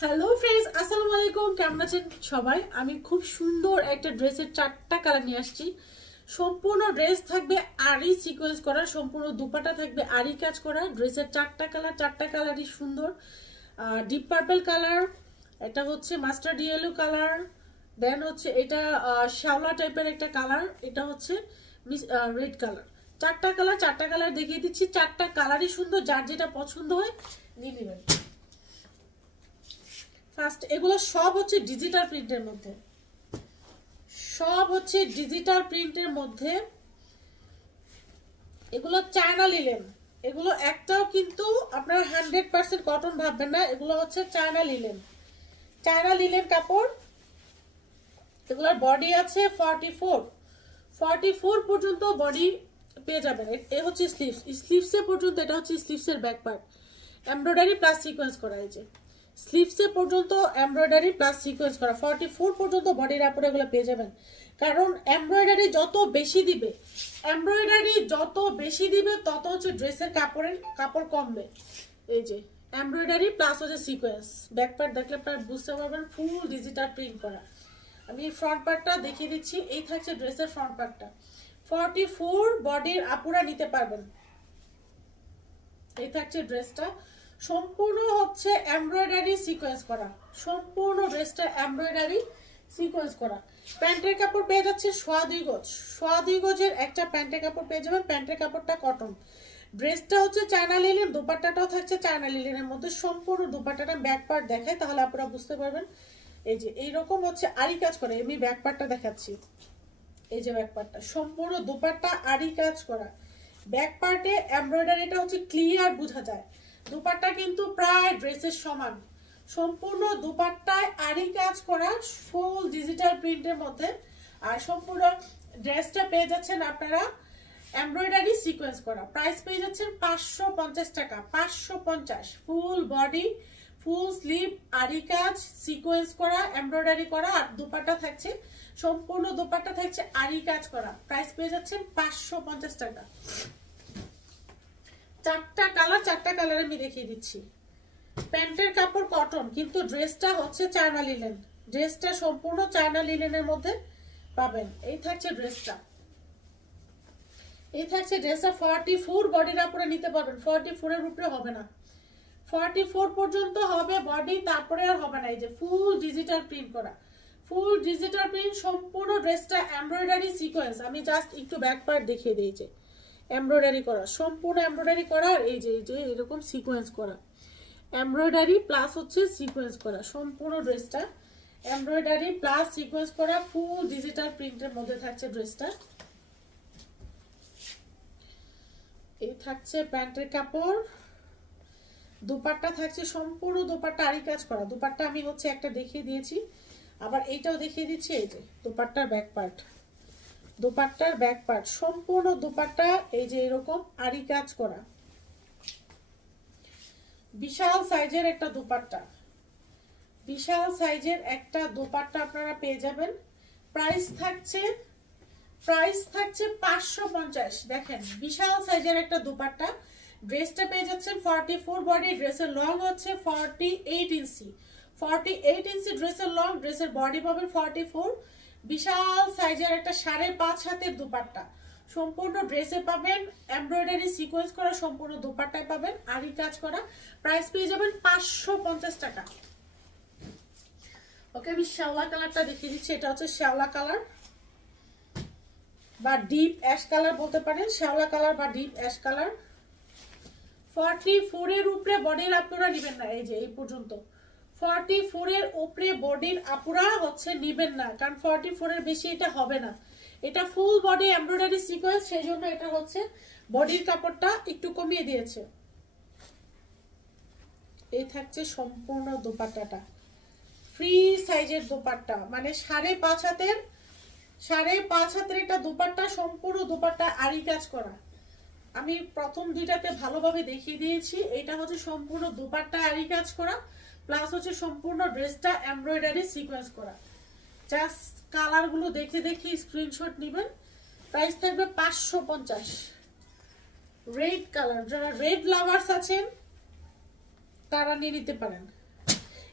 Hello friends, আসসালামু আলাইকুম। কেমন আছেন সবাই? আমি খুব সুন্দর একটা ড্রেসের 4টা কালার নিয়ে আসছি। সম্পূর্ণ ড্রেস থাকবে আরি সিকোয়েন্স করা, সম্পূর্ণ দুপাটা থাকবে আরি কাজ করা। ড্রেসের 4টা কালারই সুন্দর। ডিপ পার্পল কালার, এটা হচ্ছে মাস্টার্ড ইয়েলো কালার, দেন হচ্ছে এটা শ্যাওলা টাইপের একটা কালার, এটা হচ্ছে রেড কালার। 4টা কালার দেখিয়ে দিচ্ছি। 4টা কালারই সুন্দর, যার যেটা পছন্দ হয় নিয়ে নেবেন। ফার্স্ট এগুলো সব হচ্ছে ডিজিটাল প্রিন্টের মধ্যে, এগুলো চায়না লিলেন। এগুলো একটাও কিন্তু আপনার 100% কটন ভাববেন না, এগুলো হচ্ছে চায়না লিলেন কাপড়। এগুলোর বডি আছে 44 পর্যন্ত বডি পেয়ে যাবেন। এ হচ্ছে স্লিভসে পর্যন্ত, এটা হচ্ছে স্লিভসের back part, embroidery plus sequence করা হয়েছে। স্লিভসে পর্যন্ত এমব্রয়ডারি প্লাস সিকোয়েন্স করা, 44 পর্যন্ত বডির আপরে এগুলো পেয়ে যাবেন। কারণ এমব্রয়ডারি যত বেশি দিবে তত হচ্ছে ড্রেসের কাপড় কমবে। এই যে এমব্রয়ডারি প্লাস হচ্ছে সিকোয়েন্স। ব্যাক পার্ট দেখলে আপনারা বুঝতে পারবেন ফুল ডিজিটাল প্রিন্ট করা। আমি ফ্রন্ট পার্টটা দেখিয়ে দিচ্ছি। এই থাকছে ড্রেসের ফ্রন্ট পার্টটা। 44 বডির আপুরা নিতে পারবেন। এই থাকছে ড্রেসটা, সম্পূর্ণ হচ্ছে এমব্রয়ডারি সিকোয়েন্স করা, সম্পূর্ণ ড্রেসটা এমব্রয়ডারি সিকোয়েন্স করা। প্যান্টের কাপড় পেয়ে যাচ্ছে সোয়া 2 গজের একটা প্যান্টের কাপড় পেয়ে যাবেন। প্যান্টের কাপড়টা কটন। ড্রেসটা হচ্ছে চায়না লিলেন, দোপাট্টাটাও থাকছে চায়না লিলেনের মধ্যে। সম্পূর্ণ দোপাট্টাটা ব্যাক পার্ট দেখায়, তাহলে আপনারা বুঝতে পারবেন। এই যে এইরকম হচ্ছে আরি কাজ করে। আমি ব্যাক পার্টটা দেখাচ্ছি। এই যে ব্যাক পার্টটা সম্পূর্ণ দোপাট্টা আরি কাজ করা। ব্যাক পার্টে এমব্রয়ডারিটা হচ্ছে ক্লিয়ার বোঝা যায়। দুপাট্টা কিন্তু প্রায় ড্রেসের সমান। সম্পূর্ণ দুপাট্টায় আরি কাজ করা, ফুল ডিজিটাল প্রিন্টের মধ্যে। আর সম্পূর্ণ ড্রেসটা পেয়ে যাচ্ছেন আপনারা এমব্রয়ডারি সিকোয়েন্স করা। প্রাইস পেয়ে যাচ্ছেন 550 টাকা, 550। ফুল বডি ফুল স্লিভ আরি কাজ সিকোয়েন্স করা, এমব্রয়ডারি করা। আর দুপাট্টা থাকছে সম্পূর্ণ দুপাট্টা থাকছে আরি কাজ করা। প্রাইস পেয়ে যাচ্ছেন 550 টাকা। 4টা কালার আমি দেখিয়ে দিচ্ছি। প্যান্টের কাপড় কটন, কিন্তু ড্রেসটা হচ্ছে চায়না লিলেন। ড্রেসটা সম্পূর্ণ চায়না লিলেনের মধ্যে পাবেন। এই থাকছে ড্রেসটা। 44 বডির আপনারা নিতে পারবেন। 44 এর উপরে হবে না, 44 পর্যন্ত হবে বডি, তারপরে আর হবে না। এই যে ফুল ডিজিটাল প্রিন্ট করা, ফুল ডিজিটাল প্রিন্ট সম্পূর্ণ ড্রেসটা এমব্রয়ডারি সিকোয়েন্স। আমি জাস্ট একটু ব্যাক পার্ট দেখিয়ে দিয়েছি। এমব্রয়ডারি করা, সম্পূর্ণ এমব্রয়ডারি করা। আর এই যে এরকম সিকোয়েন্স করা, এমব্রয়ডারি প্লাস হচ্ছে সিকোয়েন্স করা। সম্পূর্ণ ড্রেসটা এমব্রয়ডারি প্লাস সিকোয়েন্স করা, ফুল ডিজিটাল প্রিন্টের মধ্যে থাকছে ড্রেসটা। এই থাকছে প্যান্টের কাপড়। দুপাট্টা থাকছে সম্পূর্ণ দুপাট্টা আরি কাজ করা। দুপাট্টা আমি হচ্ছে একটা দেখিয়ে দিয়েছি, আবার এইটাও দেখিয়ে দিচ্ছি। এই যে দুপাট্টার ব্যাক পার্ট, দুপাট্টার ব্যাক পার্ট সম্পূর্ণ দুপাট্টা এই যে এরকম আরি কাজ করা। বিশাল সাইজের একটা দুপাট্টা, বিশাল সাইজের একটা দুপাট্টা আপনারা পেয়ে যাবেন। প্রাইস থাকছে 550। দেখেন বিশাল সাইজের একটা দুপাট্টা। ড্রেসটা পেয়ে যাচ্ছেন 44 বডি। ড্রেসের লং হচ্ছে 48 ইঞ্চি, 48 ইঞ্চি ড্রেসের লং। ড্রেসের বডি পাবেন 44। বিশাল সাইজের একটা 5.5 হাতের দুপাট্টা। সম্পূর্ণ ড্রেসে পাবেন এমব্রয়ডারি সিকোয়েন্স করা, সম্পূর্ণ দুপাট্টায় পাবেন আরি কাজ করা। প্রাইস পেয়ে যাবেন 550 টাকা। ওকে, আমি শ্যাওলা কালারটা দেখিয়ে দিচ্ছি। এটা হচ্ছে শ্যাওলা কালার বা ডিপ অ্যাশ কালার বলতে পারেন, শ্যাওলা কালার বা ডিপ অ্যাশ কালার। 44 এর উপরে বডির আপনারা নেবেন না। এই যে এই পর্যন্ত 44 এর উপরে বডির আপুরা হচ্ছে নিবেন না, কারণ 44 এর বেশি এটা হবে না। এটা ফুল বডি এমব্রয়ডারি সিকোয়েন্স, সেই জন্য এটা হচ্ছে বডির কাপড়টা একটু কমিয়ে দিয়েছে। এই থাকছে সম্পূর্ণ দোপাট্টাটা, ফ্রি সাইজের দোপাট্টা, মানে 5.5 হাতের একটা দোপাট্টা। সম্পূর্ণ দোপাট্টা আরি কাজ করা। আমি প্রথম দুইটাতে ভালোভাবে দেখিয়ে দিয়েছি। এটা হচ্ছে সম্পূর্ণ দোপাট্টা আরি কাজ করা, প্লাস হচ্ছে সম্পূর্ণ ড্রেসটা এমব্রয়ডারি সিকোয়েন্স করা। জাস্ট কালারগুলো দেখে স্ক্রিনশট নেবেন। প্রাইস থাকবে 550। রেড কালার, যারা রেড লাভার্স আছেন তারা নিয়ে নিতে পারেন।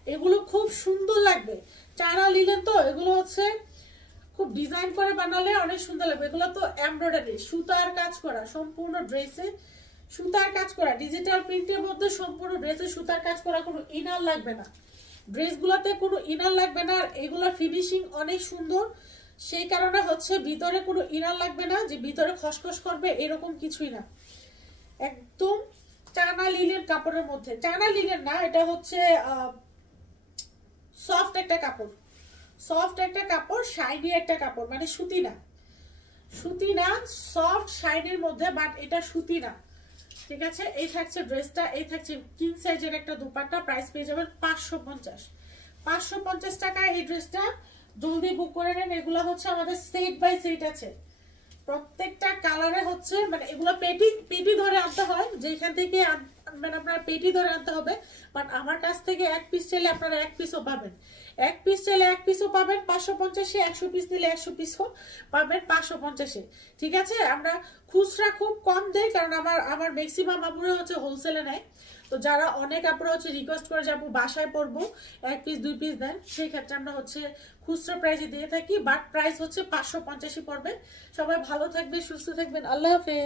এগুলো খুব সুন্দর লাগবে। চায়না লিলেন তো, এগুলো হচ্ছে খুব ডিজাইন করে বানালে অনেক সুন্দর লাগবে। এগুলো তো এমব্রয়ডারি, সুতার কাজ করা, সম্পূর্ণ ড্রেসে সুতার কাজ করা, ডিজিটাল প্রিন্টের মধ্যে সম্পূর্ণ ড্রেসে সুতার কাজ করা, কোনো ইনার লাগবে না ড্রেসগুলোতে, কোনো ইনার লাগবে না। আর এগুলো ফিনিশিং অনেক সুন্দর, সেই কারণে হচ্ছে ভিতরে কোনো ইনার লাগবে না যে ভিতরে খসখস করবে, এরকম কিছুই না। একদম চায়না লিলেন কাপড়ের মধ্যে, চায়না লিলেন না, এটা হচ্ছে সফট একটা কাপড়, সফট একটা কাপড়, শাইনি একটা কাপড়, মানে সুতি না, সুতি না, সফট শাইনির মধ্যে, বাট এটা সুতি না। ঠিক আছে, এই থাকছে ড্রেসটা, এই থাকছে কিং সাইজের একটা দুপাট্টা, প্রাইস পেয়ে যাবেন 550 টাকা এই ড্রেসটা। জলদি বুক করে নেন। এগুলো হচ্ছে আমাদের সেট বাই সেট আছে, প্রত্যেকটা কালারে হচ্ছে, মানে এগুলো পেটি ধরে আনতে হয়, যেখান থেকে মানে আপনার পেটি ধরে আনতে হবে। বাট আমার কাছ থেকে এক পিস চাইলে আপনারা এক পিসও পাবেন, এক পিস চাইলে এক পিসও পাবেন 550, 100 পিস নিলে 100 পিসও পাবেন 550। ঠিক আছে, আমরা খুচরা খুব কম দেই, কারণ আমার ম্যাক্সিমাম আপুরা হচ্ছে হোলসেলে নেয়। তো যারা অনেক আপুরা হচ্ছে রিকোয়েস্ট করে যাবো বাসায় পরবো, এক পিস 2 পিস দেন, সেই ক্ষেত্রে আমরা হচ্ছে খুচরা প্রাইসে দিয়ে থাকি, বাট প্রাইস হচ্ছে 550 পড়বে। সবাই ভালো থাকবে, সুস্থ থাকবেন, আল্লাহ হাফেজ।